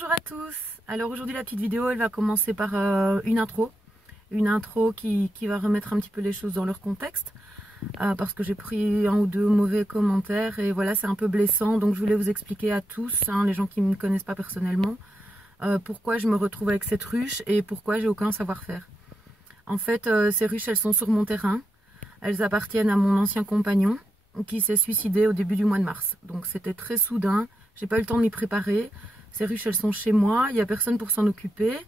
Bonjour à tous. Alors aujourd'hui la petite vidéo elle va commencer par une intro qui va remettre un petit peu les choses dans leur contexte parce que j'ai pris un ou deux mauvais commentaires et voilà, c'est un peu blessant, donc je voulais vous expliquer à tous, les gens qui ne me connaissent pas personnellement, pourquoi je me retrouve avec cette ruche et pourquoi j'ai aucun savoir-faire. En fait, ces ruches elles sont sur mon terrain, elles appartiennent à mon ancien compagnon qui s'est suicidé au début du mois de mars, donc c'était très soudain, j'ai pas eu le temps de m'y préparer. Ces ruches, elles sont chez moi, il n'y a personne pour s'en occuper.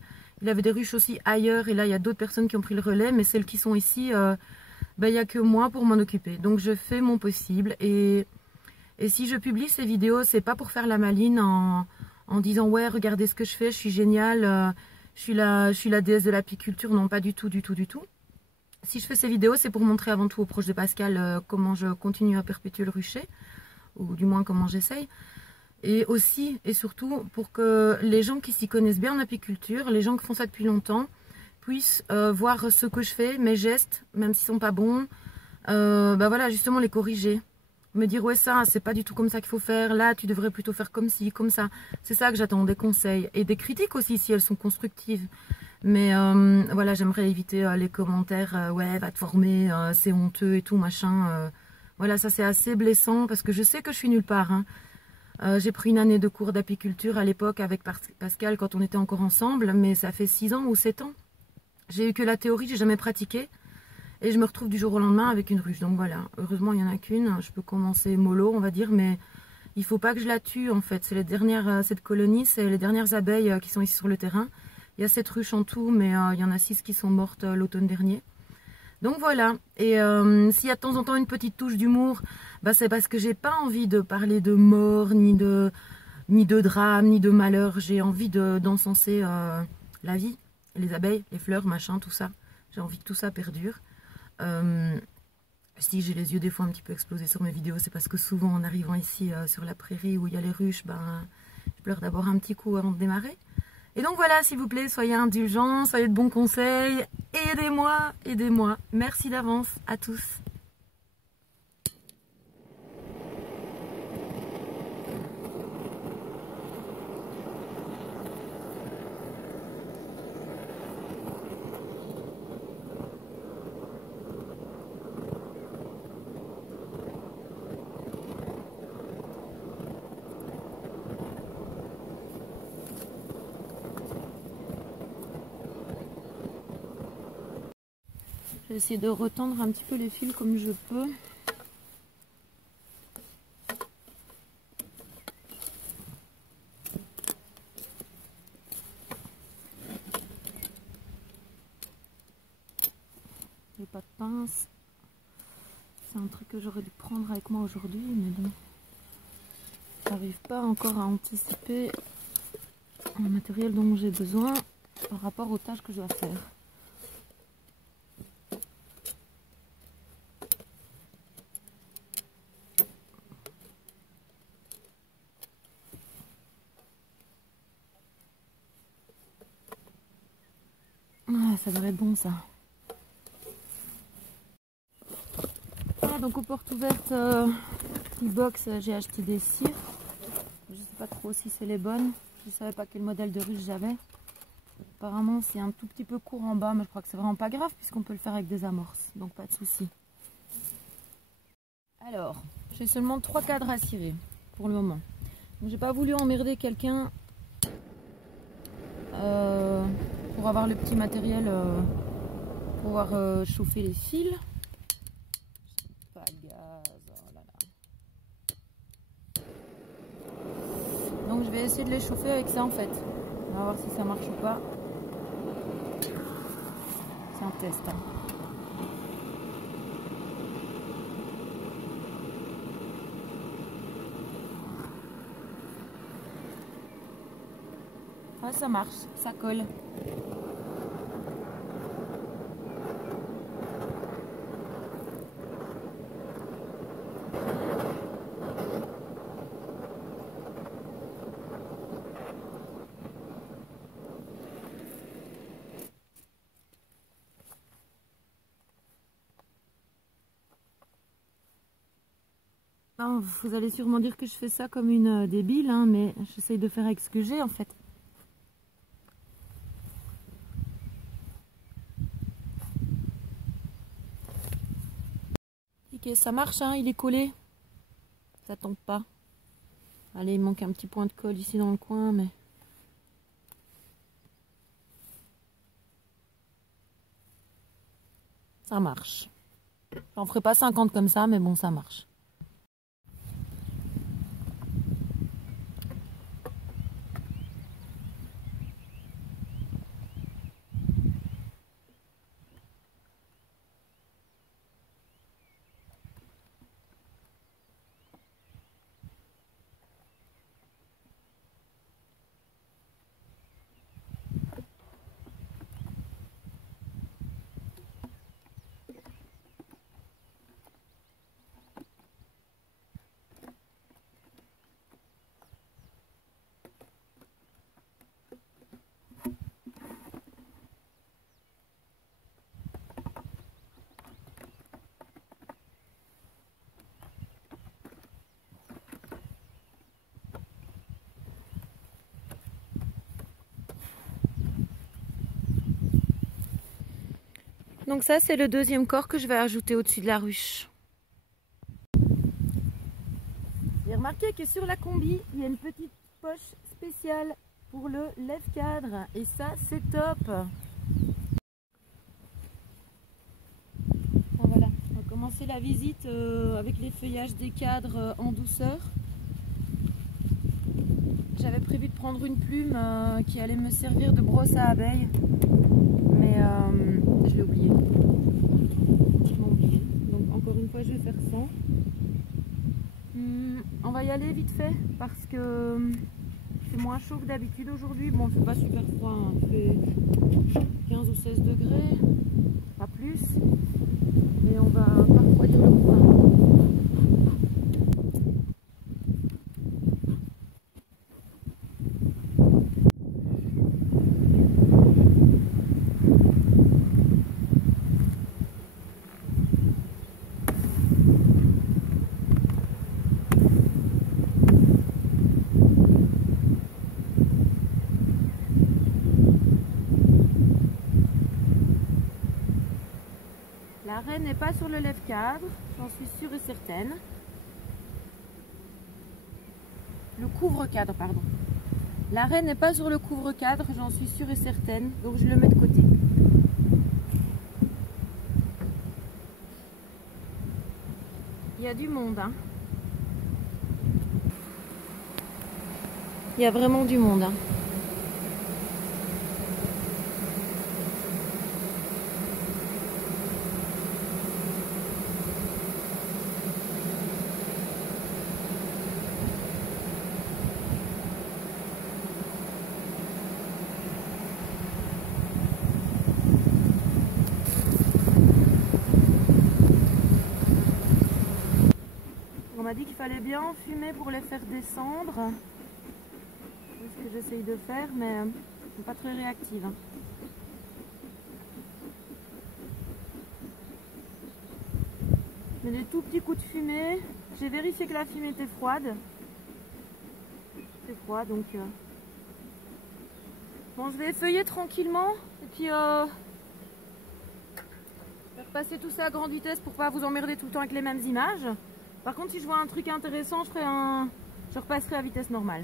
Il y avait des ruches aussi ailleurs et là, il y a d'autres personnes qui ont pris le relais. Mais celles qui sont ici, il n'y a que moi pour m'en occuper. Donc, je fais mon possible. Et si je publie ces vidéos, c'est pas pour faire la maline en disant « Ouais, regardez ce que je fais, je suis géniale, je suis la déesse de l'apiculture. » Non, pas du tout, du tout, du tout. Si je fais ces vidéos, c'est pour montrer avant tout aux proches de Pascal comment je continue à perpétuer le rucher. Ou du moins, comment j'essaye. Et aussi et surtout pour que les gens qui s'y connaissent bien en apiculture, les gens qui font ça depuis longtemps, puissent voir ce que je fais, mes gestes, même s'ils sont pas bons, voilà, justement les corriger. Me dire ouais ça, c'est pas du tout comme ça qu'il faut faire, là tu devrais plutôt faire comme ci, comme ça. C'est ça que j'attends, des conseils et des critiques aussi si elles sont constructives. Mais voilà, j'aimerais éviter les commentaires, ouais va te former, c'est honteux et tout machin. Voilà, ça c'est assez blessant parce que je sais que je suis nulle part. J'ai pris une année de cours d'apiculture à l'époque avec Pascal quand on était encore ensemble, mais ça fait 6 ans ou 7 ans. J'ai eu que la théorie, j'ai jamais pratiqué. Et je me retrouve du jour au lendemain avec une ruche. Donc voilà, heureusement il n'y en a qu'une. Je peux commencer mollo, on va dire, mais il faut pas que je la tue en fait. C'est les dernières, cette colonie, c'est les dernières abeilles qui sont ici sur le terrain. Il y a 7 ruches en tout, mais il y en a 6 qui sont mortes l'automne dernier. Donc voilà, et s'il y a de temps en temps une petite touche d'humour, c'est parce que j'ai pas envie de parler de mort, ni de drame, ni de malheur. J'ai envie d'encenser la vie, les abeilles, les fleurs, machin, tout ça. J'ai envie que tout ça perdure. Si j'ai les yeux des fois un petit peu explosés sur mes vidéos, c'est parce que souvent en arrivant ici sur la prairie où il y a les ruches, je pleure d'abord un petit coup avant de démarrer. Et donc voilà, s'il vous plaît, soyez indulgents, soyez de bons conseils, aidez-moi, aidez-moi. Merci d'avance à tous. Je vais essayer de retendre un petit peu les fils comme je peux. J'ai pas de pince. C'est un truc que j'aurais dû prendre avec moi aujourd'hui, mais bon. J'arrive pas encore à anticiper le matériel dont j'ai besoin par rapport aux tâches que je dois faire. Ah, ça devrait être bon ça. Voilà, donc aux portes ouvertes e-box, j'ai acheté des cires. Je sais pas trop si c'est les bonnes. Je savais pas quel modèle de ruche j'avais. Apparemment c'est un tout petit peu court en bas, mais je crois que c'est vraiment pas grave puisqu'on peut le faire avec des amorces. Donc pas de souci. Alors, j'ai seulement 3 cadres à cirer pour le moment. Donc j'ai pas voulu emmerder quelqu'un pour avoir le petit matériel pour pouvoir chauffer les fils. Pas de gaz, oh là là. Donc je vais essayer de les chauffer avec ça en fait. On va voir si ça marche ou pas. C'est un test. Ah, ça marche, ça colle. Vous allez sûrement dire que je fais ça comme une débile, mais j'essaye de faire avec ce que j'ai en fait. appliquer. Ça marche, hein, il est collé. Ça tombe pas. Allez, il manque un petit point de colle ici dans le coin, mais... ça marche. J'en ferai pas 50 comme ça, mais bon, ça marche. Donc ça, c'est le deuxième corps que je vais ajouter au-dessus de la ruche. J'ai remarqué que sur la combi, il y a une petite poche spéciale pour le lève-cadre. Et ça, c'est top. Bon, voilà, on va commencer la visite avec les feuillages des cadres en douceur. J'avais prévu de prendre une plume qui allait me servir de brosse à abeilles. Mais je l'ai oublié. Donc encore une fois, je vais faire sans. On va y aller vite fait parce que c'est moins chaud que d'habitude aujourd'hui. Bon, il ne fait pas super froid, hein. Il fait 15 ou 16 degrés, pas plus. Mais on va pas refroidir le coin. La reine n'est pas sur le lève-cadre, j'en suis sûre et certaine. Le couvre-cadre, pardon. La reine n'est pas sur le couvre-cadre, j'en suis sûre et certaine, donc je le mets de côté. Il y a du monde, hein. Il y a vraiment du monde, hein. On m'a dit qu'il fallait bien enfumer pour les faire descendre. C'est ce que j'essaye de faire, mais elles ne sont pas très réactives. Mais des tout petits coups de fumée. J'ai vérifié que la fumée était froide. C'est froid, donc... Bon, je vais effeuiller tranquillement. Et puis... je vais repasser tout ça à grande vitesse pour pas vous emmerder tout le temps avec les mêmes images. Par contre, si je vois un truc intéressant, je repasserai à vitesse normale.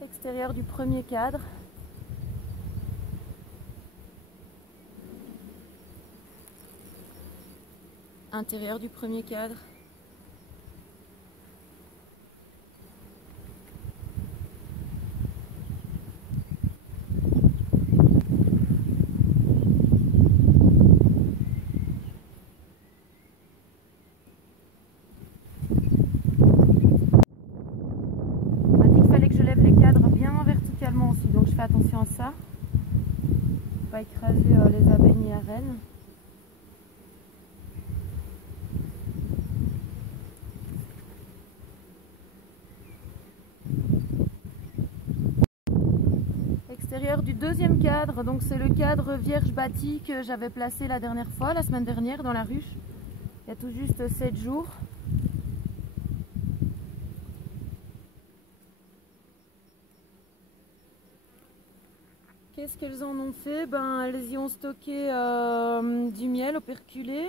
Extérieur du premier cadre. Intérieur du premier cadre. Aussi, donc je fais attention à ça, pas écraser les abeilles ni la reine. Extérieur du deuxième cadre, donc c'est le cadre vierge bâti que j'avais placé la dernière fois, la semaine dernière dans la ruche, il y a tout juste 7 jours. Qu'est-ce qu'elles en ont fait? Ben, elles y ont stocké du miel operculé.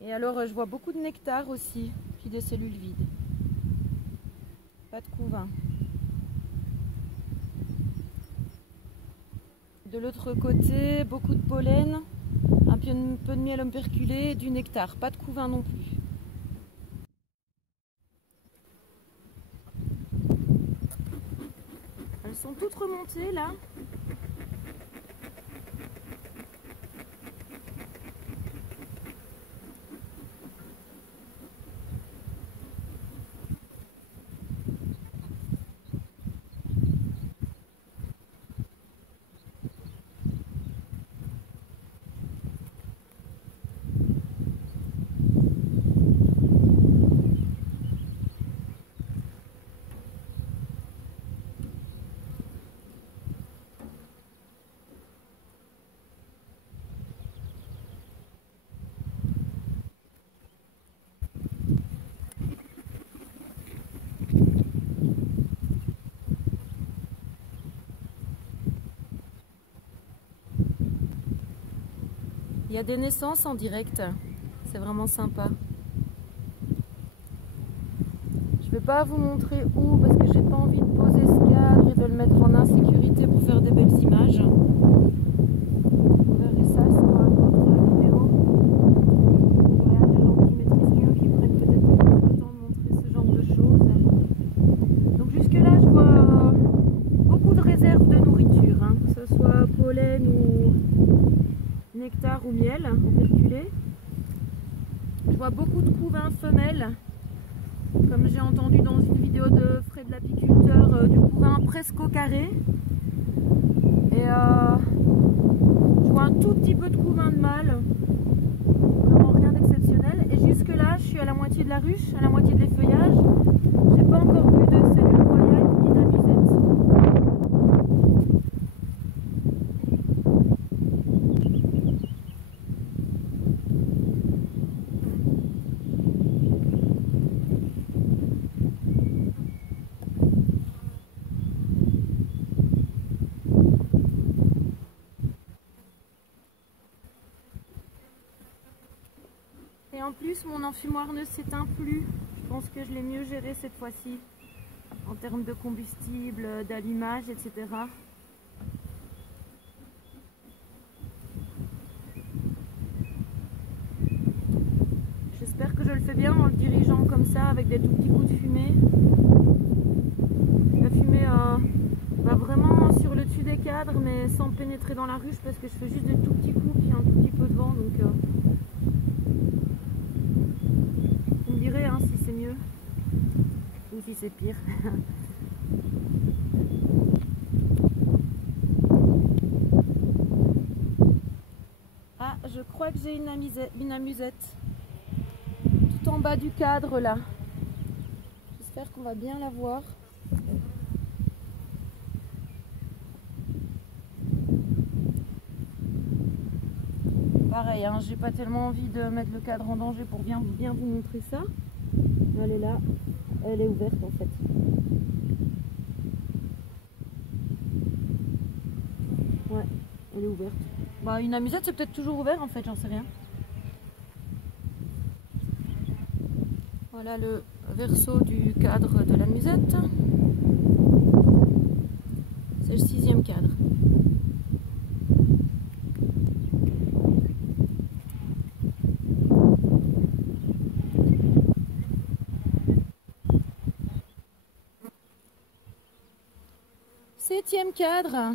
Et alors, je vois beaucoup de nectar aussi, puis des cellules vides. Pas de couvain. De l'autre côté, beaucoup de pollen, un peu de miel operculé et du nectar. Pas de couvain non plus. Elles sont toutes remontées là. Il y a des naissances en direct, c'est vraiment sympa. Je ne vais pas vous montrer où parce que j'ai pas envie de poser ce cadre et de le mettre en insécurité pour faire des belles images. Vous verrez ça sur d'autres vidéos. Il y a des gens qui maîtrisent mieux, qui prennent peut-être plus le temps de montrer ce genre de choses. Donc jusque là je vois beaucoup de réserves de nourriture, hein, que ce soit pollen ou nectar ou miel operculé. Je vois beaucoup de couvains femelles, comme j'ai entendu dans une vidéo de Fred l'apiculteur, du couvain presque au carré. Et je vois un tout petit peu de couvain de mâle, vraiment rien d'exceptionnel. Et jusque là, je suis à la moitié de la ruche, à la moitié des feuillages. J'ai pas encore vu de cellules royales ni d'amusettes. Et en plus, mon enfumoir ne s'éteint plus. Je pense que je l'ai mieux géré cette fois-ci, en termes de combustible, d'allumage, etc. J'espère que je le fais bien en le dirigeant comme ça, avec des tout petits coups de fumée. La fumée va vraiment sur le dessus des cadres, mais sans pénétrer dans la ruche, parce que je fais juste des tout petits coups, puis un tout petit peu de vent. Donc, vous me direz hein, si c'est mieux ou si c'est pire. Ah, je crois que j'ai une amusette tout en bas du cadre là. J'espère qu'on va bien la voir. Pareil, hein, j'ai pas tellement envie de mettre le cadre en danger pour bien vous montrer ça. Elle est là, elle est ouverte en fait. Ouais, elle est ouverte. Bah, une amusette c'est peut-être toujours ouvert en fait, j'en sais rien. Voilà le verso du cadre de l'amusette. C'est le 6e cadre. Septième cadre.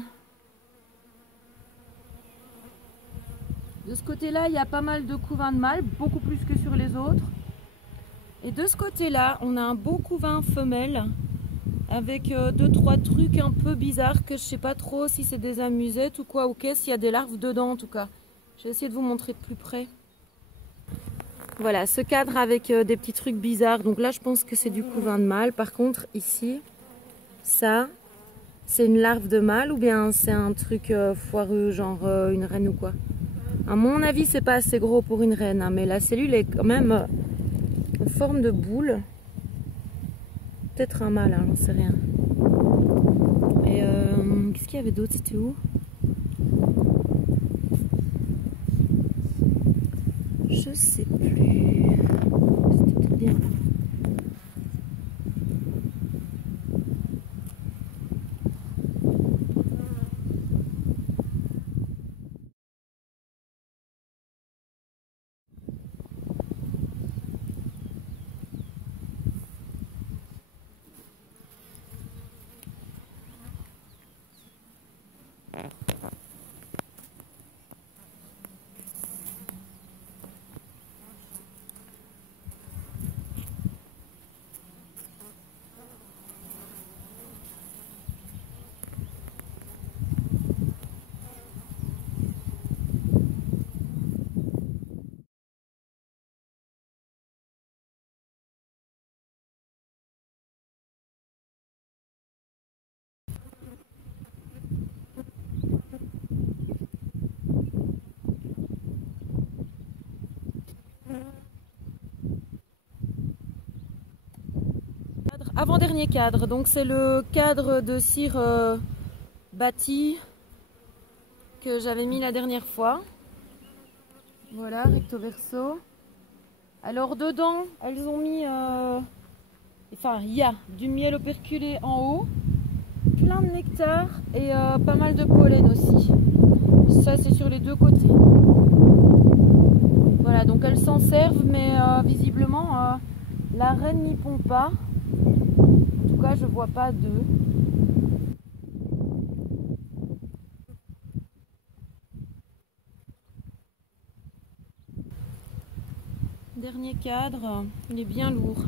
De ce côté-là, il y a pas mal de couvains de mâles, beaucoup plus que sur les autres. Et de ce côté-là, on a un beau couvain femelle avec 2-3 trucs un peu bizarres que je sais pas trop si c'est des amusettes ou quoi ou qu'est-ce. Il y a des larves dedans en tout cas. Je vais essayer de vous montrer de plus près. Voilà, ce cadre avec des petits trucs bizarres. Donc là, je pense que c'est du couvain de mâle. Par contre, ici, ça, c'est une larve de mâle ou bien c'est un truc foireux, genre une reine ou quoi? À mon avis, c'est pas assez gros pour une reine, hein, mais la cellule est quand même en forme de boule. Peut-être un mâle, hein, j'en sais rien. Et qu'il y avait d'autres? C'était où? Je sais plus. C'était peut-être bien là. Avant-dernier cadre, donc c'est le cadre de cire bâti que j'avais mis la dernière fois. Voilà, recto verso. Alors dedans, elles ont mis, enfin il y a du miel operculé en haut, plein de nectar et pas mal de pollen aussi. Ça c'est sur les deux côtés. Voilà, donc elles s'en servent, mais visiblement la reine n'y pond pas. En tout cas, je vois pas d'œufs. Dernier cadre, il est bien lourd.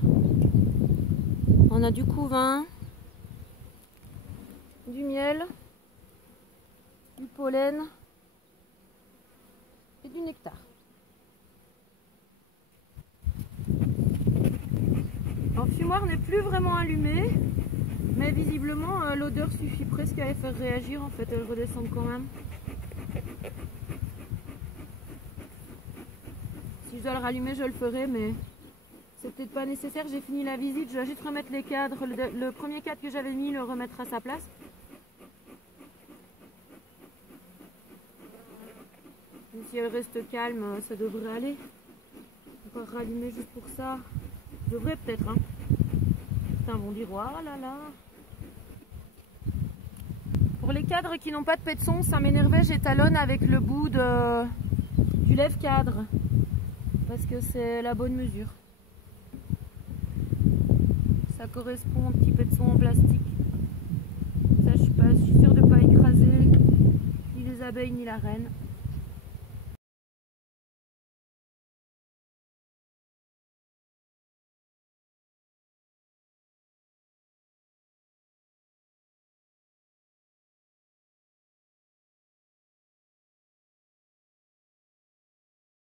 On a du couvain, du miel, du pollen et du nectar. Le fumoir n'est plus vraiment allumé, mais visiblement l'odeur suffit presque à les faire réagir. En fait, elles redescendent quand même. Si je dois le rallumer, je le ferai, mais c'est peut-être pas nécessaire. J'ai fini la visite, je dois juste remettre les cadres. Le premier cadre que j'avais mis, le remettre à sa place. Et si elle reste calme, ça devrait aller. On va rallumer juste pour ça. Je devrais peut-être, hein. Putain, vont dire, oh là là. Pour les cadres qui n'ont pas de pétson, ça m'énervait, j'étalonne avec le bout du lève-cadre. Parce que c'est la bonne mesure. Ça correspond au petit pétson en plastique. Ça, je suis sûre de ne pas écraser ni les abeilles ni la reine.